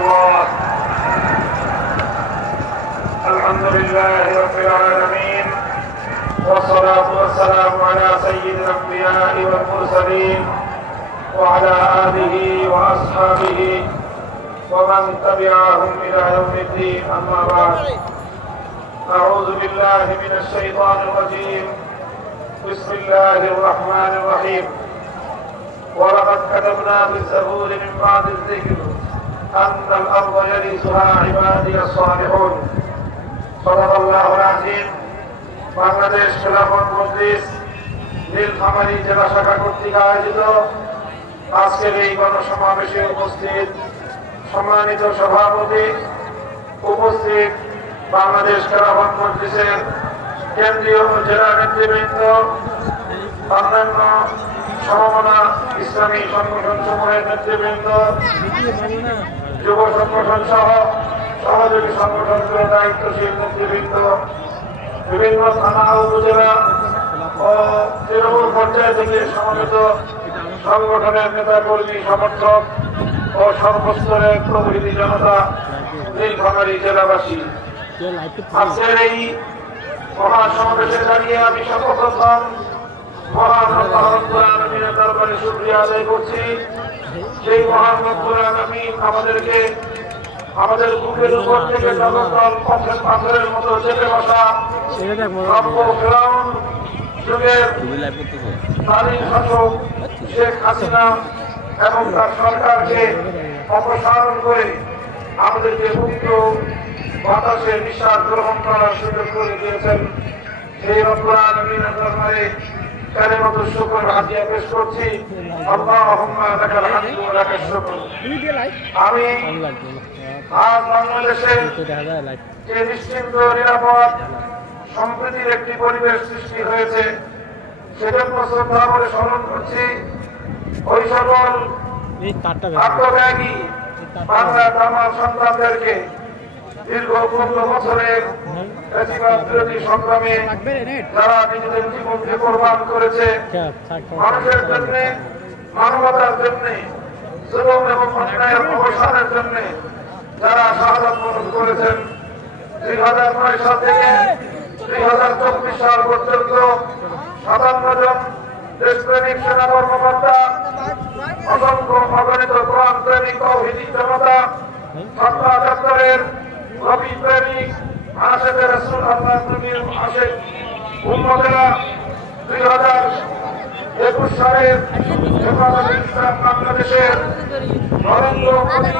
الله. الحمد لله رب العالمين، والصلاة والسلام على سيد الأنبياء والمرسلين وعلى آله وأصحابه ومن تبعهم إلى يوم الدين. أما بعد، أعوذ بالله من الشيطان الرجيم. بسم الله الرحمن الرحيم. ولقد كتبنا في الزبور من بعد الذكر أن الأرض يرثها عبادي الصالحون. صدق الله العظيم. বাংলাদেশ খেলাফত মজলিস নীলফামারী জেলা শাখা কর্তৃক আয়োজিত আজকের এই গণসমাবেশে উপস্থিত সম্মানিত সভাপতি, উপস্থিত বাংলাদেশ খেলাফত মজলিসের কেন্দ্রীয় ও জেলা নেতৃবৃন্দ, অন্যান্য সমমনা ইসলামী সংগঠন সমূহের নেতৃবৃন্দ, যুব সংগঠন সহ সহযোগী সংগঠনগুলোর দায়িত্বশীল নেতৃবৃন্দ, বিভিন্ন থানা উপজেলা ও তৃণমূল পর্যায় থেকে সমবেত সংগঠনের নেতাকর্মী, সমর্থক ও সর্বস্তরের প্রভৃতি জনতা, নীলফামারী জেলাবাসী, আজকের এই মহাসমাবেশে দাঁড়িয়ে আমি সর্বপ্রথম মহান আল্লাহ রাব্বুল আলামিনের দরবারে শুকরিয়া আদায় করছি। সেই মহান রব্বুল আলামিন আমাদেরকে আমাদের বুকের উপর থেকে জগদ্দল পাথরের মতো চেপে বসা রব্ব ফিরাউন যুগের জালিম শাসক শেখ হাসিনা এবং তার সরকারকে অপসারণ করে আমাদেরকে মুক্ত বাতাসে নিঃশ্বাস গ্রহণ করার সুযোগ করে দিয়েছেন। সেই রব্বুল আলামিনের দরবারে কালিমাতুশ শুকর হাদিয়া পেশ করছি। আল্লাহুম্মা লাকাল হামদু ওয়া লাকাশ শুকর। আমি আজ বাংলাদেশে যে নিশ্চিন্ত, নিরাপদ, সম্প্রীতির একটি পরিবেশ সৃষ্টি হয়েছে, সেজন্য শ্রদ্ধা করে স্মরণ করছি ওই সকল আত্মত্যাগী বাংলা তামার সন্তানদেরকে দীর্ঘ 15 বছরের ফ্যাসিবাদ বিরোধী সংগ্রামে যারা নিজেদের জীবনকে কোরবান করেছে, মানুষের জন্য, মানবতার জন্য, জুলুম এবং অন্যায়ের অবসানের জন্য যারা শাহাদাত বরণ করেছেন। 2009 সাল থেকে 2024 সাল পর্যন্ত 57 জন দেশপ্রেমিক সেনা কর্মকর্তা, অসংখ্য অগণিত কোরআন প্রেমিক তৌহিদি জনতা, ছাত্র ছাত্রের নবী প্রেমিক আশিকে রাসূল আল্লাহ নবীর আশিক উম্মতেরা 2021 সালের হেফাজতে ইসলাম বাংলাদেশের নরেন্দ্র মোদী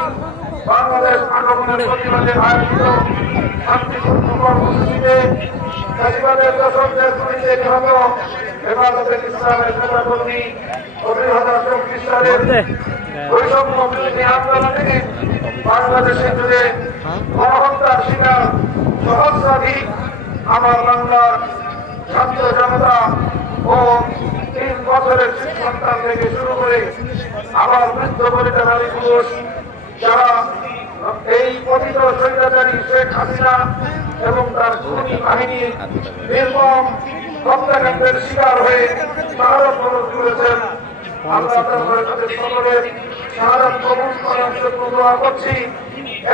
বাংলাদেশ আগমনের প্রতিবাদে আয়োজিত শান্তিপূর্ণ কর্মসূচিতে ফ্যাসিবাদের দশকদের গুলিতে নিহত হেফাজতে ইসলামের নেতাকর্মী 2024 সালের বৈষম্য বিরোধী আন্দোলনে বাংলাদেশে জুড়ে গণহত্যার শিকার সহস্রাধিক আমার বাংলার ছাত্র জনতা ও 3 বছরের শিশু সন্তান থেকে শুরু করে আবার বৃদ্ধ বনিতা নারী পুরুষ, যারা এই পতিত স্বৈরাচারী শেখ হাসিনা এবং তার খুনি বাহিনীর নির্মম হত্যাকাণ্ডের শিকার হয়ে শাহাদাত বরণ করেছেন। আল্লাহ তাদের সকলের শাহাদাত কবুল করার জন্য দোয়া করছি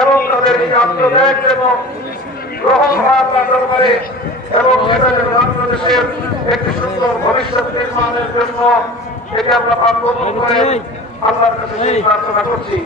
এবং তাদের এই আত্মত্যাগ যেন গ্রহণ হয় আল্লাহর দরবারে এবং এদের বাংলাদেশের একটি সুন্দর ভবিষ্যৎ নির্মাণের জন্য এটি আল্লাহ পাক কবুল করেন। আল্লাহর কাছে প্রার্থনা করছি।